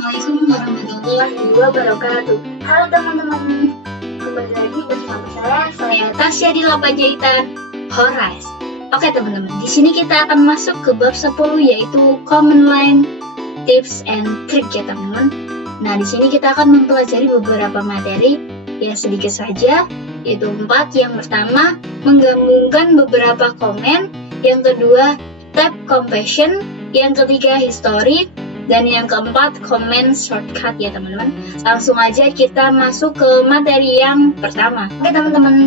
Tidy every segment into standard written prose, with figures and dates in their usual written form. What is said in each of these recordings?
Assalamualaikum warahmatullahi wabarakatuh. Halo teman-teman, kembali lagi bersama saya Tasya di Panjaitan Horais. Oke teman-teman, di sini kita akan masuk ke bab 10 yaitu Command Line Tips and Trick ya teman-teman. Nah, di sini kita akan mempelajari beberapa materi yang sedikit saja, yaitu 4. Yang pertama, menggabungkan beberapa komen. Yang kedua, tab compassion. Yang ketiga, history. Dan yang keempat, comment shortcut ya teman-teman. Langsung aja kita masuk ke materi yang pertama. Oke teman-teman,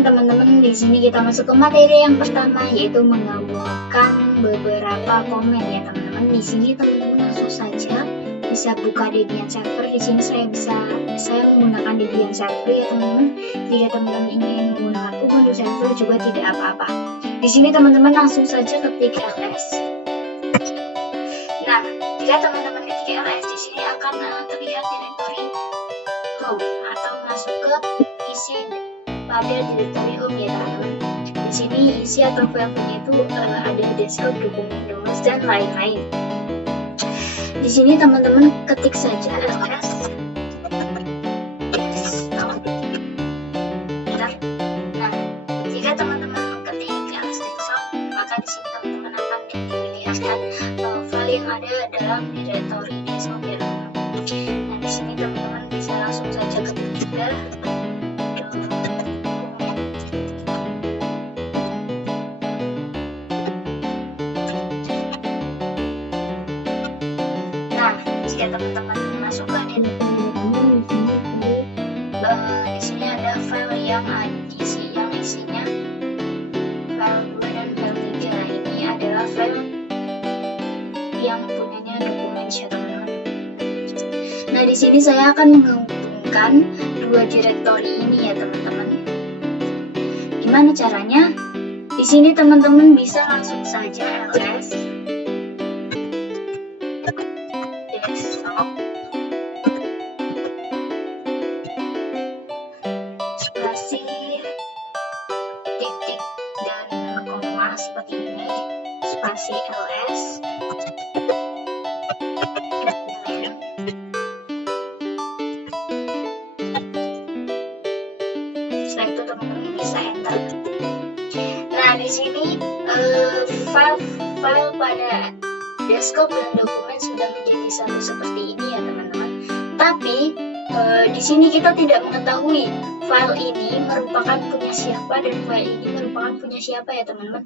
di sini kita masuk ke materi yang pertama yaitu menggabungkan beberapa komen ya teman-teman. Di sini teman-teman langsung saja bisa buka Debian server. Di sini saya menggunakan Debian server ya teman-teman. Jika teman-teman ingin menggunakan Ubuntu server juga tidak apa-apa. Di sini teman-teman langsung saja ketik ls. Nah, jika teman-teman ketik ls, di sini akan terlihat direktori home atau masuk ke isi pada direktori home ya teman-teman. Di sini isi atau file-nya itu ada desktop, dokumen, downloads, dan lain-lain. Di sini teman-teman ketik saja ls. Nah, jika teman-teman ketik ls desktop, maka di sini teman-teman akan dilihatkan file yang ada dalam direktori desktop ya teman-teman. Nah, di sini teman-teman bisa langsung saja ketik juga dokumen. Nah, jika teman-teman masuk ke di sini ada file yang isinya file 2 dan file 3. Ini adalah file yang punyanya dokumen ya teman-teman. Nah, di sini saya akan menghubungkan dua direktori ini ya teman-teman. Gimana caranya? Di sini teman-teman bisa langsung saja ls desktop spasi titik dan koma seperti ini, spasi ls. Setelah itu teman-teman bisa enter. Nah, di sini file pada desktop dan dokumen sudah menjadi satu seperti ini ya teman-teman. Tapi di sini kita tidak mengetahui file ini merupakan punya siapa dan file ini merupakan punya siapa ya teman-teman.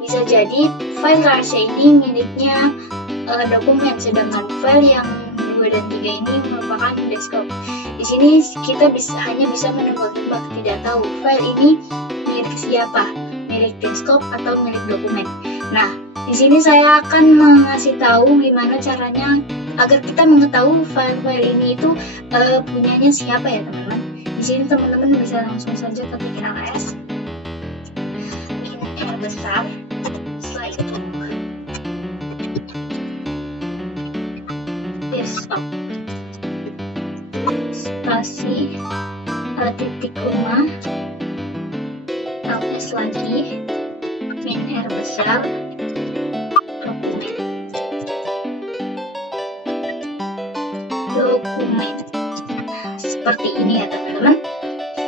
Bisa jadi file rahasia ini miliknya dokumen, sedangkan file yang 2 dan 3 ini merupakan desktop. Di sini kita hanya bisa menebak-nebak, tidak tahu file ini milik siapa, milik desktop atau milik dokumen. Nah, di sini saya akan mengasih tahu gimana caranya agar kita mengetahui file-file ini itu punyanya siapa ya teman-teman. Di sini teman-teman bisa langsung saja ketik ls R besar. Setelah itu desktop spasi titik koma ls lagi R besar dokumen seperti ini ya teman-teman.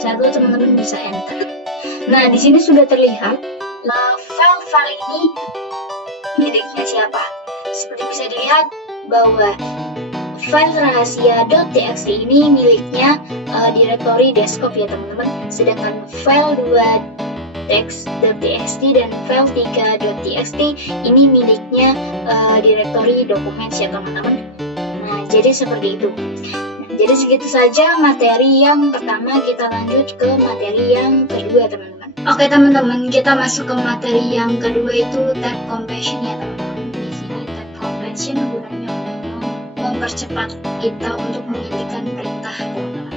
Lalu teman-teman bisa enter. Nah, di sini sudah terlihat file-file ini miliknya siapa. Seperti bisa dilihat bahwa file rahasia.txt ini miliknya direktori desktop ya teman-teman. Sedangkan file 2 text.txt dan file 3.txt ini miliknya direktori dokumen ya teman-teman. Nah, jadi seperti itu. Jadi segitu saja materi yang pertama, kita lanjut ke materi yang kedua teman-teman. Oke teman-teman, kita masuk ke materi yang kedua itu tab compassion ya teman-teman. Di sini tab compassion gunanya untuk mempercepat kita untuk mengetikkan perintah teman-teman.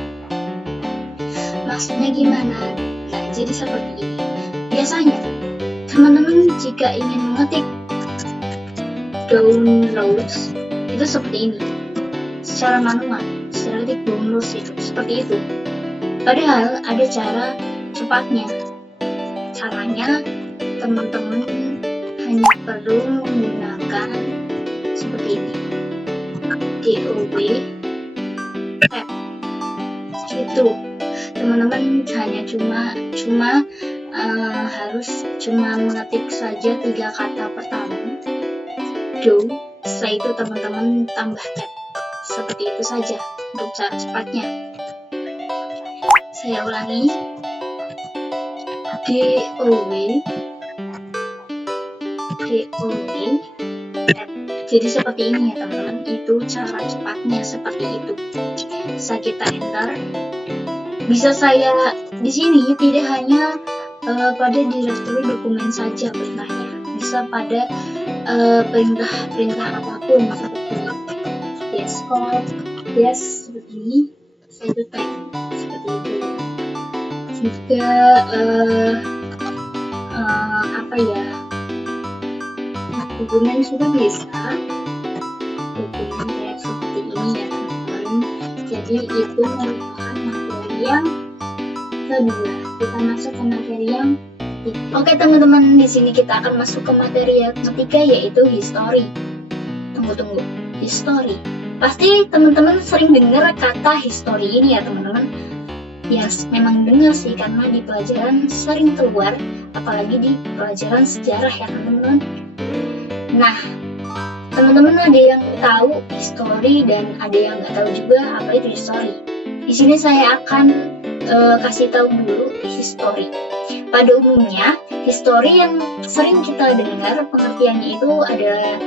Maksudnya gimana? Nah, jadi seperti ini. Biasanya teman-teman jika ingin mengetik downloads itu seperti ini, secara manual, secara ketik downloads itu seperti itu. Padahal ada cara cepatnya. Caranya teman-teman hanya perlu menggunakan seperti ini, DOB itu. Teman-teman hanya harus mengetik saja 3 kata pertama, do. Setelah itu teman-teman tambah tab. Seperti itu saja untuk cara cepatnya. Saya ulangi, DOW, jadi seperti ini ya teman-teman, itu cara cepatnya seperti itu. Bisa kita enter. Bisa saya di sini tidak hanya pada direktori dokumen saja perintahnya, bisa pada perintah apapun seperti desktop, seperti ini, saya tutup seperti itu. Juga dokumen juga bisa, dokumen kayak seperti ini ya teman-teman. Jadi itu merupakan materi yang kedua. Kita masuk ke materi yang ketiga. Oke teman-teman, di sini kita akan masuk ke materi yang ketiga, yaitu history. Tunggu, history. Pasti teman-teman sering dengar kata history ini ya teman-teman. Yes, memang dengar sih, karena di pelajaran sering keluar, apalagi di pelajaran sejarah ya teman-teman. Nah, teman-teman ada yang tahu history dan ada yang nggak tahu juga apa itu history. Di sini saya akan kasih tahu dulu history. Pada umumnya, history yang sering kita dengar pengertiannya itu ada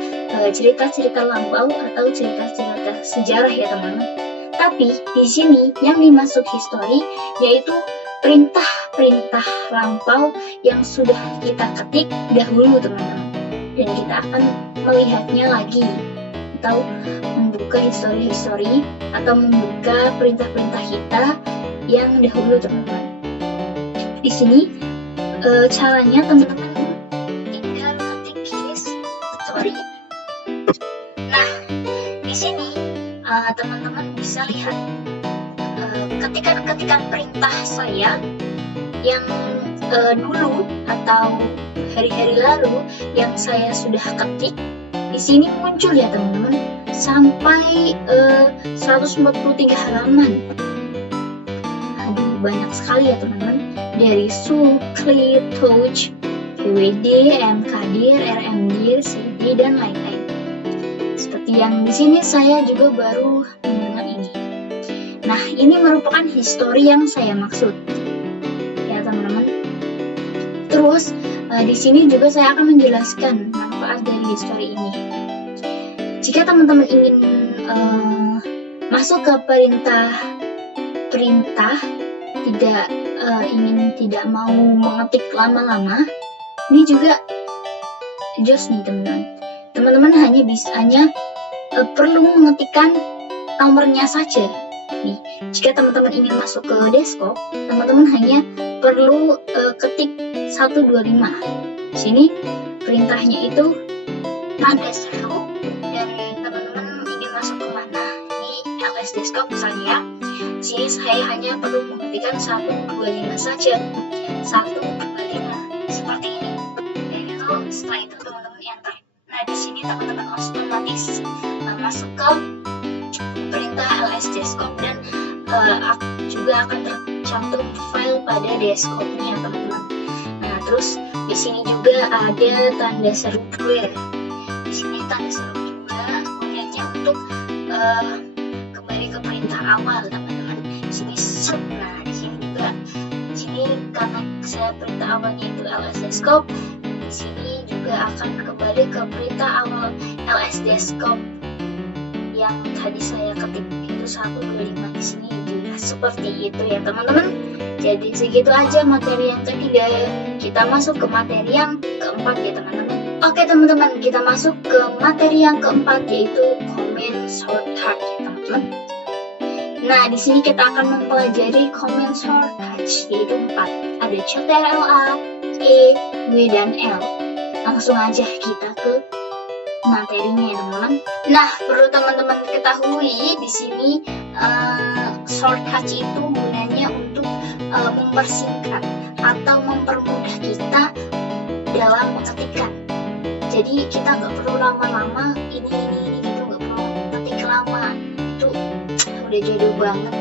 cerita-cerita lampau atau cerita-cerita sejarah ya teman-teman. Tapi di sini yang dimaksud history yaitu perintah-perintah lampau yang sudah kita ketik dahulu teman-teman. Dan kita akan melihatnya lagi atau membuka history atau membuka perintah-perintah kita yang dahulu teman-teman. Di sini caranya teman-teman tinggal ketik history. Nah, di sini teman-teman bisa lihat ketikan perintah saya yang dulu atau hari-hari lalu yang saya sudah ketik. Di sini muncul ya teman-teman sampai 143 halaman. Aduh, banyak sekali ya teman-teman. Dari SUK, KLIT, TOUCH, PWD, MKDIR, RMDIR, CD, dan lain-lain. Seperti yang di sini saya juga baru mendengar ini. Nah, ini merupakan history yang saya maksud. Ya teman-teman. Terus di sini juga saya akan menjelaskan manfaat dari history ini. Jika teman-teman ingin masuk ke perintah tidak mau mengetik lama-lama, ini juga jos nih teman-teman. Teman-teman hanya perlu mengetikkan nomornya saja. Nih, jika teman-teman ingin masuk ke desktop, teman-teman hanya perlu ketik 125. Di sini perintahnya itu tanda seru, dan teman-teman ingin masuk ke mana? Ini LS desktop misalnya. Di sini saya hanya perlu mengetikkan 125 saja. 125 seperti ini. Dan itu setelah itu teman-teman enter. Nah, di sini teman-teman otomatis masuk ke perintah LS desktop dan juga akan tercantum file pada desktopnya teman-teman. Nah, terus di sini juga ada tanda seru clear. Di sini tanda seru juga gunanya untuk kembali ke perintah awal teman-teman. Di sini set. Nah, di sini karena saya perintah awalnya itu LS desktop, di sini juga akan kembali ke perintah awal LS desktop yang tadi saya ketik itu 125. Di sini juga seperti itu ya teman-teman. Jadi segitu aja materi yang ketiga. Kita masuk ke materi yang keempat ya teman-teman. Oke teman-teman, kita masuk ke materi yang keempat, yaitu command shortcut ya teman-teman. Nah, di sini kita akan mempelajari command shortcut, yaitu 4. Ada CTRL-A, E, W, dan L. Langsung aja kita ke materinya ya teman-teman. Nah, perlu teman-teman ketahui di sini shortcut itu gunanya untuk mempersingkat atau mempermudah kita dalam mengetikkan. Jadi kita nggak perlu lama-lama ini gitu, nggak perlu ketik lama, itu udah jadul banget.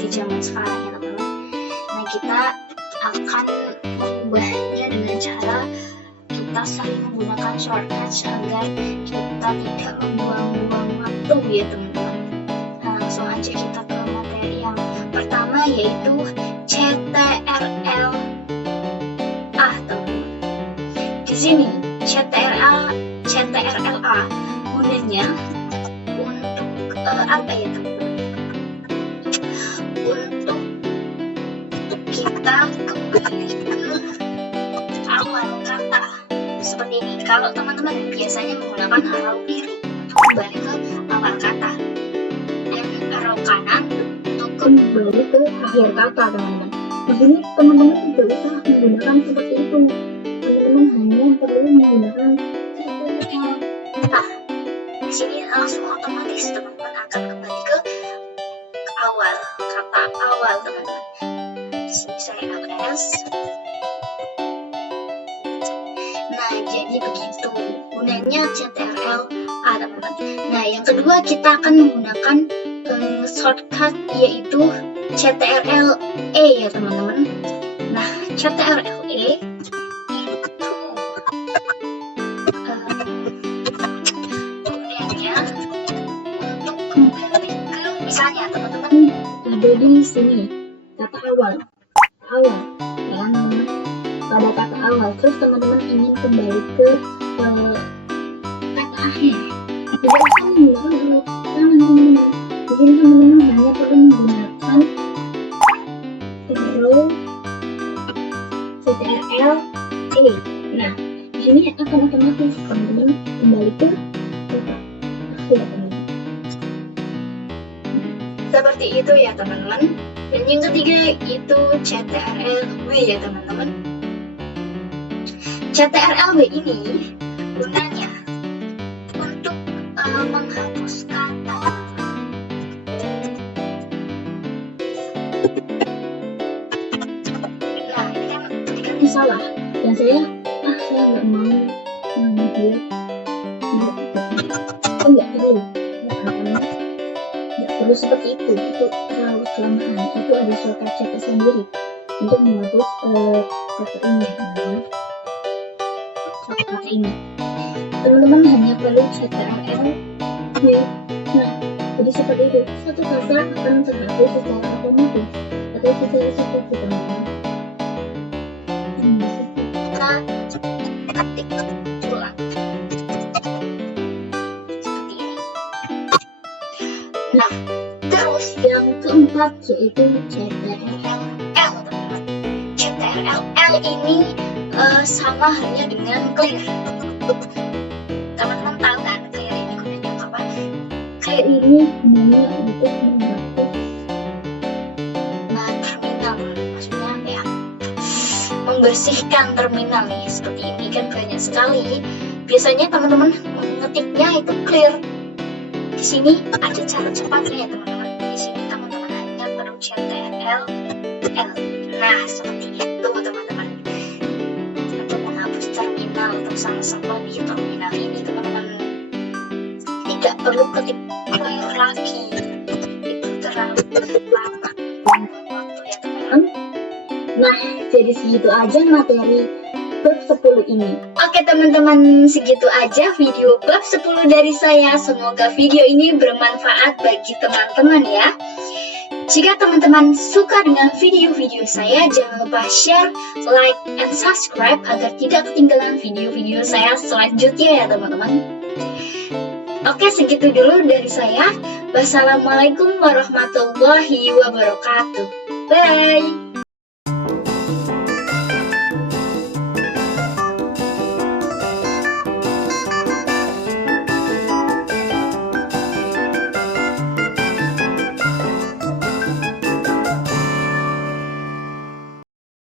Jadi zaman sekarang ya teman-teman. Nah, kita akan mengubahnya dengan cara kita sering menggunakan shortcut agar kita tidak membuang-buang waktu ya teman-teman. Nah, langsung aja kita ke materi yang pertama, yaitu CTRL A teman-teman. Di sini CTRL A gunanya untuk apa ya teman-teman? Untuk kita kembali ke awal kata seperti ini. Kalau teman-teman biasanya menggunakan arrow kiri untuk kembali ke awal kata, dan arrow kanan untuk kembali ke akhir kata teman-teman. Di sini teman-teman tidak usah menggunakan seperti itu. Teman-teman hanya perlu menggunakan CTRL A. Di sini langsung otomatis teman-teman akan kembali ke awal kata awal teman-teman. Di sini saya ls. Nah, jadi begitu gunanya CTRL A teman-teman. Nah, yang kedua kita akan menggunakan shortcut yaitu CTRL E ya teman-teman. Nah, CTRL E itu gunanya untuk kembali ke, misalnya teman-teman ada di sini kata awal ya kan teman-teman, pada kata awal, terus teman-teman ingin kembali ke kata akhir, tidak usah menggunakan kanan teman-teman. Di sini teman-teman hanya perlu menggunakan arrow CTRL E. Nah, di sini akan otomatis teman-teman kembali ke kata akhir teman-teman. Seperti itu ya teman-teman. Dan yang ketiga itu CTRL W ya teman-teman. CTRL W ini gunanya untuk menghapus kata. Nah, ini kan ketikanya salah dan saya nggak mau dia nggak perlu seperti itu terlalu kelamaan. Itu ada shortcut CT sendiri untuk menghapus kata ini teman-teman. Kata ini teman-teman hanya perlu CTRL W. Nah, jadi seperti itu, satu kata akan terhapus secara otomatis atau secara seperti teman-teman. Kita ketik ulang seperti ini. Nah, terus yang keempat yaitu CTRL L teman-teman. CTRL L ini sama halnya dengan clear. Teman-teman tahu kan clear ini gunanya apa? Clear ini gunanya untuk menghapus terminal, maksudnya ya membersihkan terminal nih, seperti ini kan banyak sekali. Biasanya teman-teman mengetiknya itu clear. Di sini ada cara cepatnya ya teman-teman. Di sini teman-teman hanya perlu CTRL L. Nah, seperti itu teman-teman. Untuk menghapus terminal atau sama-sama di terminal ini teman-teman tidak perlu ketik clear lagi. Itu terlalu lama waktu ya teman-teman. Nah, jadi segitu aja materi bab 10 ini. Oke teman-teman, segitu aja video bab 10 dari saya. Semoga video ini bermanfaat bagi teman-teman ya. Jika teman-teman suka dengan video-video saya, jangan lupa share, like, and subscribe agar tidak ketinggalan video-video saya selanjutnya ya teman-teman. Oke, segitu dulu dari saya. Wassalamualaikum warahmatullahi wabarakatuh. Bye!